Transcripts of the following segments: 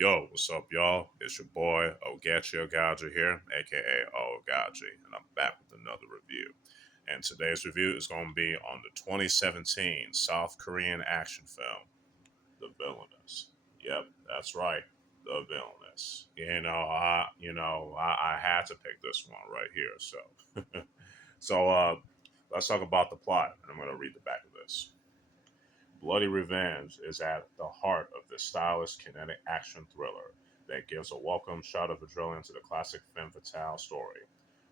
Yo, what's up, y'all? It's your boy Oaghaji here, aka Oaghaji, and I'm back with another review. And today's review is going to be on the 2017 South Korean action film, The Villainess. Yep, that's right, The Villainess. I had to pick this one right here. So let's talk about the plot, and I'm going to read the back of this. Bloody Revenge is at the heart of this stylish, kinetic action thriller that gives a welcome shot of adrenaline to the classic femme fatale story.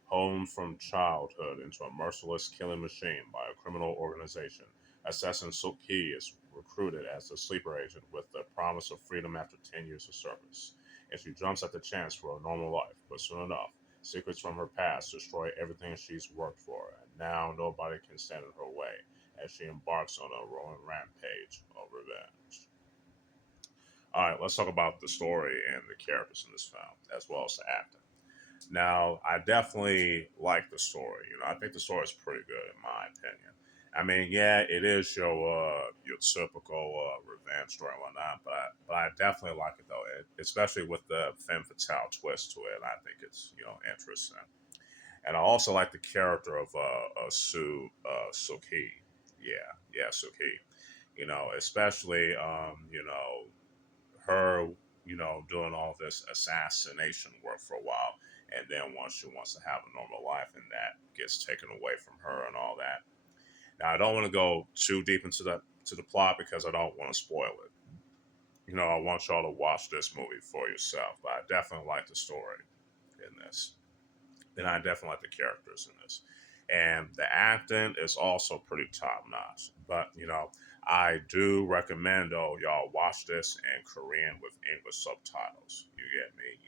Honed from childhood into a merciless killing machine by a criminal organization, Assassin Suk Hee is recruited as a sleeper agent with the promise of freedom after 10 years of service. And she jumps at the chance for a normal life, but soon enough, secrets from her past destroy everything she's worked for, and now nobody can stand in her way as she embarks on a rolling rampage of revenge. All right, let's talk about the story and the characters in this film, as well as the acting. Now, I definitely like the story. I think the story is pretty good in my opinion. I mean, yeah, it is your typical revenge story and whatnot, but I definitely like it though, especially with the femme fatale twist to it. I think it's interesting, and I also like the character of Suki. Yeah, Suki. Especially her, doing all this assassination work for a while, and then once she wants to have a normal life, and that gets taken away from her and all that. Now, I don't want to go too deep into the plot because I don't want to spoil it. I want y'all to watch this movie for yourself, but I definitely like the story in this. And I definitely like the characters in this. And the acting is also pretty top notch. But, I do recommend, though, y'all watch this in Korean with English subtitles. You get me?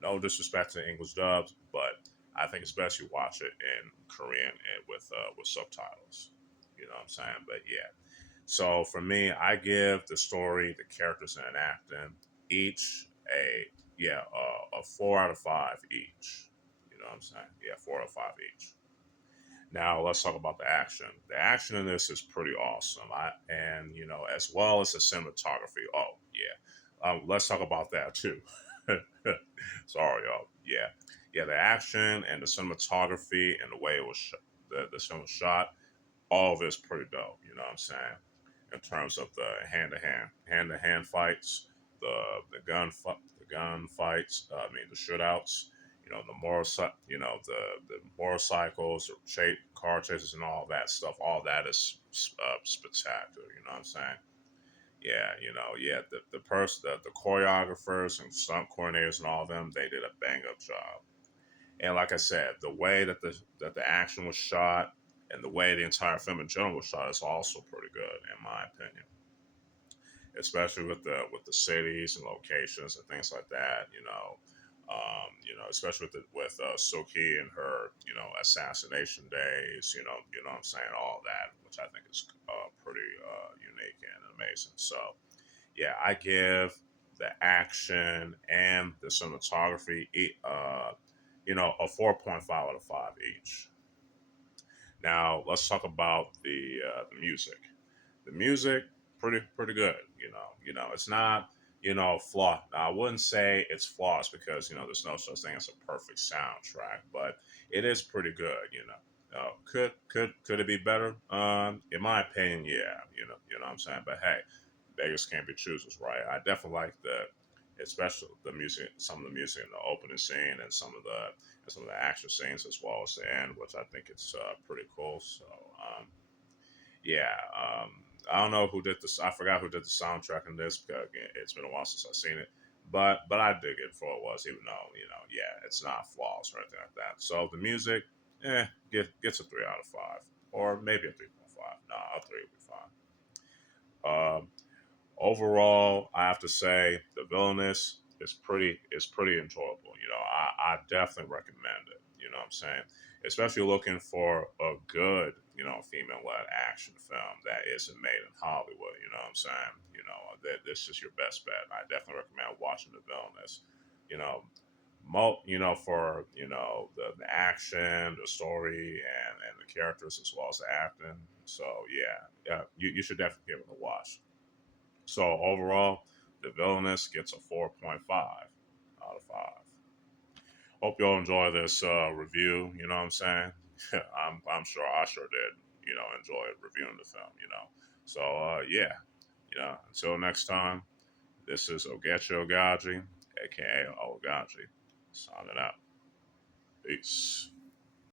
No disrespect to English dubs, but I think it's best you watch it in Korean and with subtitles. You know what I'm saying? But yeah. So for me, I give the story, the characters, and acting each a 4 out of 5 each. You know what I'm saying? Yeah, 4 out of 5 each. Now let's talk about the action. The action in this is pretty awesome. As well as the cinematography. Oh yeah, let's talk about that too. Sorry, y'all. Yeah. The action and the cinematography and the way it was the film was shot, all of it's pretty dope. You know what I'm saying? In terms of the hand to hand fights, the gun fights. I mean the shootouts. The the motorcycles, car chases, and all that stuff. All that is spectacular. You know what I'm saying? Yeah. The choreographers and stunt coordinators and all of them, they did a bang up job. And like I said, the way that the action was shot and the way the entire film in general was shot is also pretty good in my opinion. Especially with the cities and locations and things like that. Especially with Soki and her assassination days. What I'm saying, all that, which I think is pretty unique and amazing. So yeah, I give the action and the cinematography a 4.5 out of 5 each. Now let's talk about the music. The music, pretty good. It's not flaw. Now, I wouldn't say it's flawless because there's no such thing as a perfect soundtrack, but it is pretty good. Could it be better? In my opinion, yeah. What I'm saying. But hey, beggars can't be choosers, right? I definitely like especially the music, some of the music in the opening scene, and some of the action scenes as well as the end, which I think it's pretty cool. So yeah, I don't know who did this. I forgot who did the soundtrack in this because again, it's been a while since I've seen it. But I dig it for what it was, even though yeah, it's not flawless or anything like that. So the music, gets a 3 out of 5, or maybe a 3.5. No, a three would be fine. Um, Overall, I have to say the villainous is pretty enjoyable. I definitely recommend it. You know what I'm saying? Especially looking for a good, female led action film that isn't made in Hollywood. You know what I'm saying? That this is your best bet. I definitely recommend watching the villainous. You know, for the action, the story, and the characters as well as the acting. So yeah, you should definitely give it a watch. So overall, The Villainess gets a 4.5 out of 5. Hope y'all enjoy this review. You know what I'm saying? I'm sure I sure did. You know, enjoy reviewing the film. You know, so yeah. You know, until next time. This is Oaghaji, aka Oaghaji, signing out. Peace.